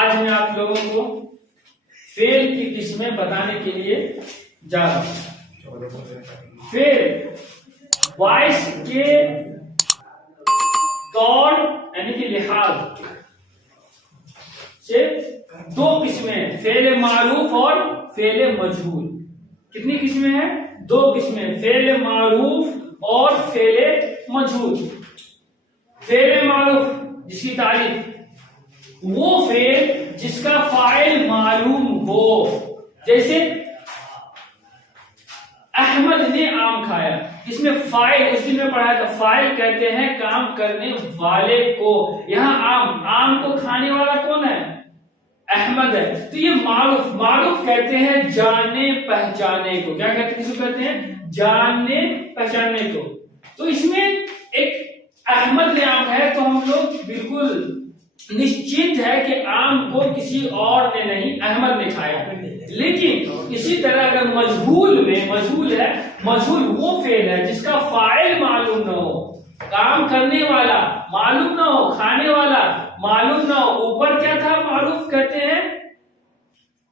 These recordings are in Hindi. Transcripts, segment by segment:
आज मैं आप लोगों को फेल की किस्में बताने के लिए जा रहा हूं। फेल वॉइस के तौर यानी कि लिहाज से दो किस्में हैं, फेल मारूफ और फेल मजहूल। कितनी किस्में हैं? दो किस्में, फेल मारूफ और फेल मजहूल। फेल मारूफ जिसकी तारीफ, वो फेल जिसका फाइल मालूम हो। जैसे अहमद ने आम खाया, इसमें फाइल उस दिन में पढ़ा था, फाइल कहते हैं काम करने वाले को। यहां आम को खाने वाला कौन है? अहमद है। तो ये मारूफ, मारूफ कहते हैं जाने पहचाने को। क्या कहते हैं? किसको कहते हैं? जाने पहचाने को। तो इसमें एक अहमद ने आम खाया, तो हम लोग बिल्कुल निश्चित है कि आम को किसी और ने नहीं, अहमद ने खाया। लेकिन इसी तरह अगर मजहूल में, मजहूल है, मजहूल वो फेल है जिसका फाइल मालूम न हो, काम करने वाला मालूम ना हो, खाने वाला मालूम ना हो। ऊपर क्या था? मारूफ कहते हैं,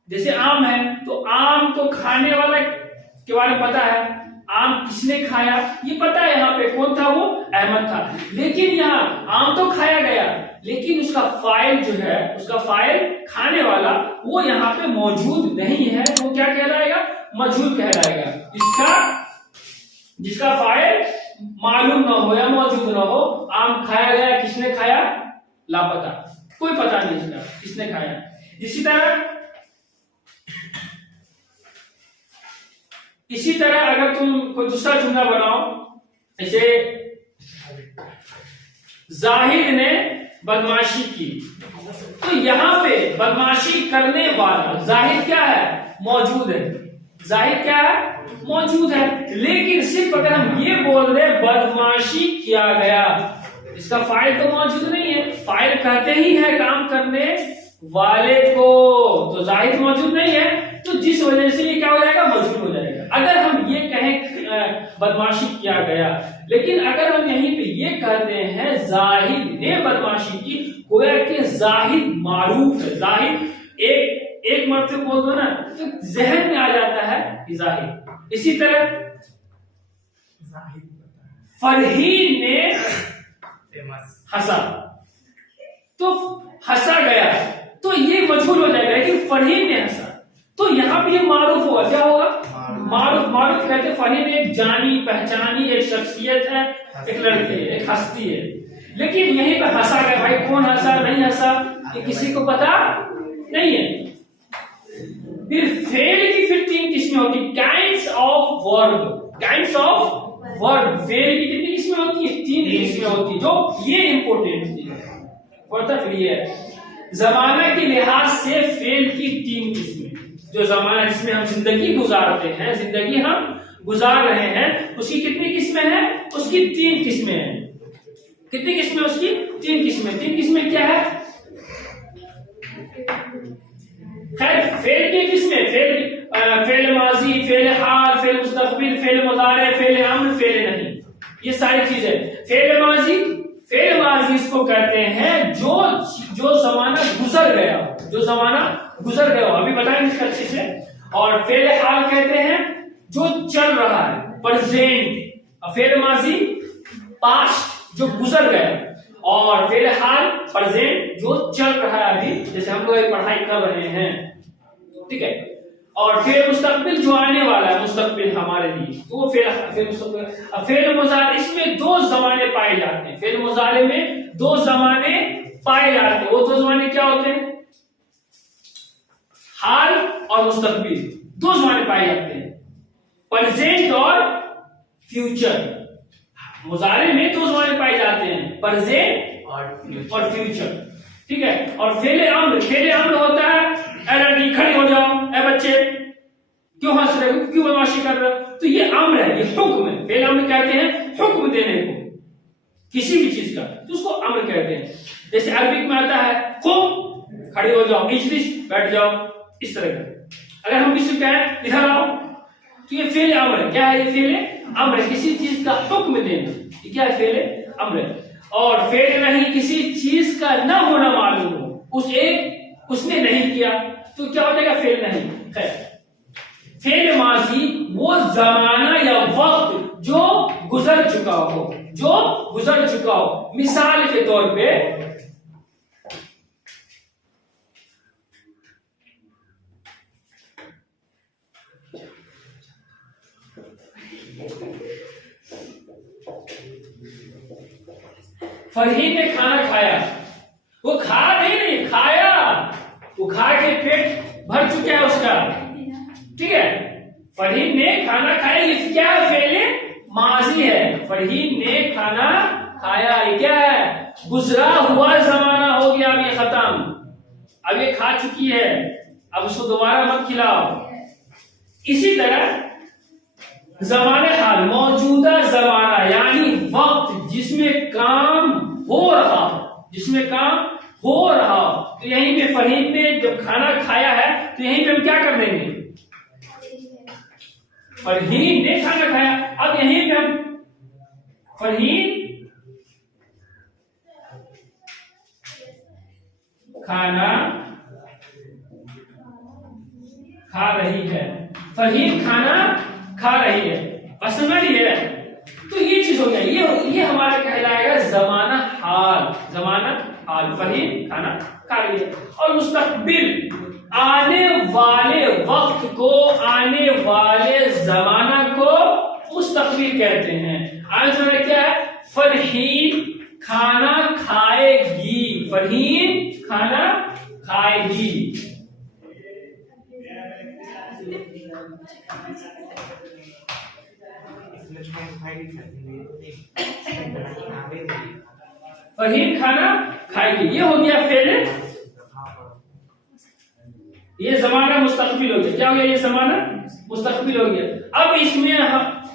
जैसे आम है तो आम को खाने वाला के बारे में पता है, आम किसने खाया ये पता है, यहाँ पे कौन था? वो अहमद था। लेकिन यहाँ आम तो खाया गया, लेकिन उसका फाइल जो है, उसका फाइल खाने वाला वो यहाँ पे मौजूद नहीं है। वो क्या कहलाएगा? मजहूल कहलाएगा। इसका जिसका फाइल मालूम ना हो या मौजूद ना हो, आम खाया गया, किसने खाया? लापता, कोई पता नहीं इसका किसने खाया। इसी तरह अगर तुम कोई दूसरा जुमला बनाओ, जैसे जाहिद ने बदमाशी की, तो यहां पे बदमाशी करने वाला जाहिद क्या है? मौजूद है। जाहिद क्या है? मौजूद है। लेकिन सिर्फ अगर हम ये बोल रहे बदमाशी किया गया, इसका फाइल तो मौजूद नहीं है। फाइल कहते ही है काम करने वाले को, तो जाहिद मौजूद नहीं है, तो जिस वजह से ये क्या हो जाएगा? मजहूल हो जाएगा। अगर हम ये कहें बदमाशी किया गया, लेकिन अगर हम यहीं पे ये कहते हैं जाहिद ने बदमाशी की, गोया कि जाहिद मारूफ है। जाहिद एक मर्तबा बोल दो ना तो जहन में आ जाता है कि जाहिद। इसी तरह फरहीन ने हंसा, तो हंसा गया, तो ये मजहूल हो जाएगा। लेकिन फरहीन ने हंसा, तो यहाँ पे ये मारूफ होगा। क्या होगा? मारूफ। मारूफ कहते हैं फरहीन एक जानी पहचानी एक शख्सियत है, एक लड़की है, एक हस्ती है। लेकिन यहीं पे हंसा गया, भाई कौन हंसा नहीं हंसा ये किसी को पता नहीं है। फिर फेल की फिर तीन किस्में होती, kinds of verb. Kinds of verb, fail की कितनी किस्में होती है? तीन किस्में होती है, जो ये इंपॉर्टेंट है। फिर ये जमाना के लिहाज से फेल की तीन किस्में। जो जमाना जिसमें हम जिंदगी गुजारते हैं, जिंदगी हम गुजार रहे हैं, उसकी कितनी किस्में हैं? उसकी तीन किस्में हैं। कितनी किस्में? उसकी तीन किस्में। तीन किस्में क्या है? खैर, फेल की किस्में, फेल माजी, फेल हाल, फेल मुस्तकबिल, फेल मुजारे, फेल अम्र, फेल नहीं, ये सारी चीजें। फेल माजी इसको कहते हैं जो जमाना गुजर गया, जो जमाना गुजर गया, अभी बताएंगे इसका अच्छे से। और फेल हाल कहते हैं जो चल रहा है, प्रेजेंट। फेल माजी पास्ट जो गुजर गया, और फेल हाल प्रेजेंट जो चल रहा है अभी, जैसे हम लोग पढ़ाई कर रहे हैं, ठीक है। और फेल मुस्तकबिल जो आने वाला है, मुस्तकबिल हमारे लिए, तो वो फेल मुस्तकबिल। फेल मुजारे, इसमें दो जमाने पाए जाते हैं। फेल मुजारे में दो जमाने पाए जाते हैं। वो दो जमाने क्या होते हैं? हाल और मुस्तकबिल, दो जमाने पाए जाते हैं, प्रेजेंट और फ्यूचर। मुजारे में दो जमाने पाए जाते हैं, प्रेजेंट और फ्यूचर, ठीक है। और फेल अम्र होता है, ए लड़की खड़ी हो जाओ, ए बच्चे क्यों हंस रहे हो, क्यों बदमाशी कर रहे हो, तो ये अम्र है, ये हुक्म है। फेल अम्र कहते हैं हुक्म देने को किसी भी चीज का, तो उसको अम्र कहते हैं। जैसे अरबिक में आता है कुम, खड़ी हो जाओ, इजलिस, बैठ जाओ, इस तरह का। अगर हम किसी को कहें इधर आओ, तो ये फेल अम्र है। क्या है? ये फेल अम्र है, किसी चीज का हुक्म देना, ये क्या है? फेल अम्र है। और फेल नहीं, किसी चीज का न होना मालूम हो, उस एक उसने नहीं किया, तो क्या हो जाएगा? फेल नहीं। खैर, फेल माजी वो जमाना या वक्त जो गुजर चुका हो, जो गुजर चुका हो। मिसाल के तौर पे फरहीन ने खाना खाया, वो खा नहीं खाया, वो खा के पेट भर चुका है उसका, ठीक है। फरहीन ने खाना खाया, ये क्या है? फेले माजी है। फरहीन ने खाना खाया, ये क्या है? गुजरा हुआ जमाना हो गया, अब ये खत्म, अब ये खा चुकी है, अब उसको दोबारा मत खिलाओ। इसी तरह ज़माने हाल मौजूदा जमाना यानी वक्त जिसमें काम हो रहा, जिसमें काम हो रहा। तो यहीं पे फरहीन ने जब खाना खाया है तो यहीं पे हम क्या कर देंगे? फरहीन ने खाना खाया, अब यहीं पे हम फरहीन खाना खा रही है, फरहीन खाना खा रही है, समझ है। तो ये चीज हो गया, ये हमारा कहलाएगा जमाना हाल, जमाना हाल। फरहीन खाना खा रही है। और मुस्तकबिल आने वाले वक्त को, आने वाले जमाना को मुस्तकबिल कहते हैं। आने वाला क्या है? फरहीन खाना खाएगी, फरहीन खाना खाएगी। फरहीन खाना खाएगी, ये हो गया फेल, ये जमाना मुस्तकबिल हो गया। क्या हो गया? ये जमाना मुस्तकबिल हो गया। अब इसमें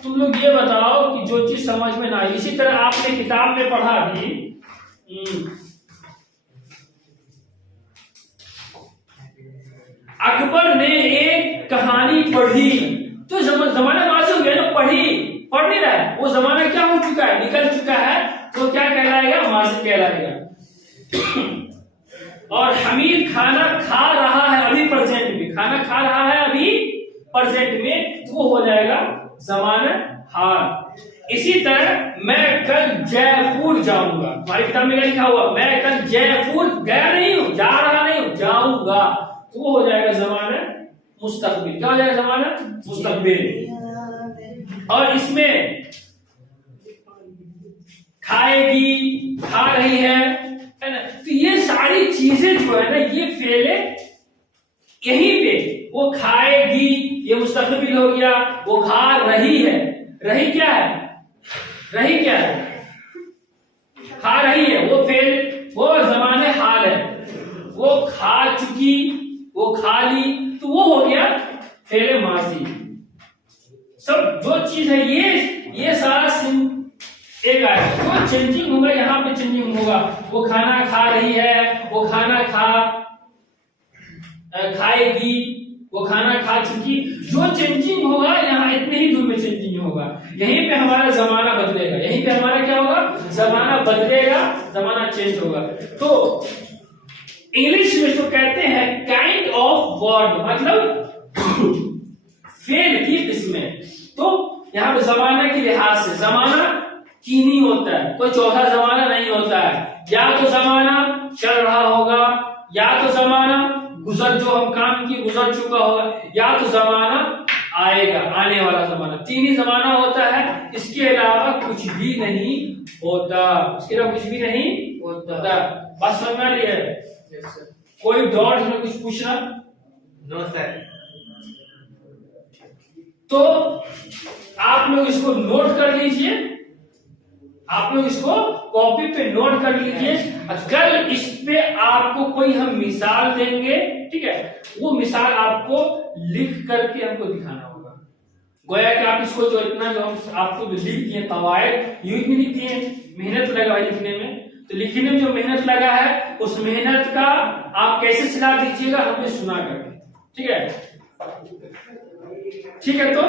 तुम लोग ये बताओ कि जो चीज समझ में ना आई, इसी तरह आपने किताब में पढ़ा भी, अकबर ने एक कहानी पढ़ी, तो जमाना माजी हो गया ना, पढ़ नहीं रहा है, वो जमाना क्या हो चुका है? निकल चुका है, तो क्या कहलाएगा? माजी कहलाएगा। और हमीद खाना खा रहा है अभी प्रेजेंट में, खाना खा रहा है अभी प्रेजेंट में, तो हो जाएगा जमाना हाल। इसी तरह मैं कल जयपुर जाऊंगा, हमारी किताब में लिखा हुआ मैं कल जयपुर गया नहीं हूं, जा रहा नहीं हूं, जाऊंगा, तो हो जाएगा जमाना मुस्तकबिल। क्या हो जाएगा? जमाना मुस्तकबिल। और इसमें खाएगी, खा रही है ना, तो ये सारी चीजें जो है ना, ये फेले यहीं पे, वो खाएगी ये मुस्तकबिल हो गया, वो खा रही है, रही क्या है? रही क्या है? खा रही है, वो फेल, वो जमाने हाल है। वो खा चुकी, वो खा ली, तो वो हो गया फेले माजी। सब जो चीज है ये सारा एक आया, जो चेंजिंग होगा यहाँ पे चेंजिंग होगा। वो खाना खा रही है, वो खाना खाएगी, वो खाना खा चुकी, जो चेंजिंग होगा यहाँ इतने ही दूर में चेंजिंग होगा। यहीं पे हमारा जमाना बदलेगा, यहीं पे हमारा क्या होगा? जमाना बदलेगा, जमाना चेंज होगा। तो इंग्लिश में तो कहते हैं काइंड ऑफ वर्ड, मतलब फेल की किस्में। तो यहाँ पे जमाना के लिहाज से जमाना चीनी होता है, कोई चौथा जमाना नहीं होता है। या तो जमाना चल रहा होगा, या तो जमाना गुजर, जो हम काम की गुजर चुका होगा, या तो जमाना आएगा, आने वाला जमाना। तीन ही जमाना होता है, इसके अलावा कुछ भी नहीं होता, इसके अलावा कुछ भी नहीं होता। बात समझ में आ रही है? कोई डाउट में कुछ पूछना? No sir. तो आप लोग इसको नोट कर लीजिए, आप लोग इसको कॉपी पे नोट कर लीजिए। कल इस पे आपको कोई हम मिसाल देंगे, ठीक है, वो मिसाल आपको लिख करके हमको दिखाना होगा। गोया कि आप इसको जो इतना जो हम आपको लिख दिए कवायद, यूं ही लिख दिए, मेहनत लगा है लिखने में, तो लिखने में जो मेहनत लगा है उस मेहनत का आप कैसे सिला दीजिएगा हमें सुना करके, ठीक है? ठीक है, तो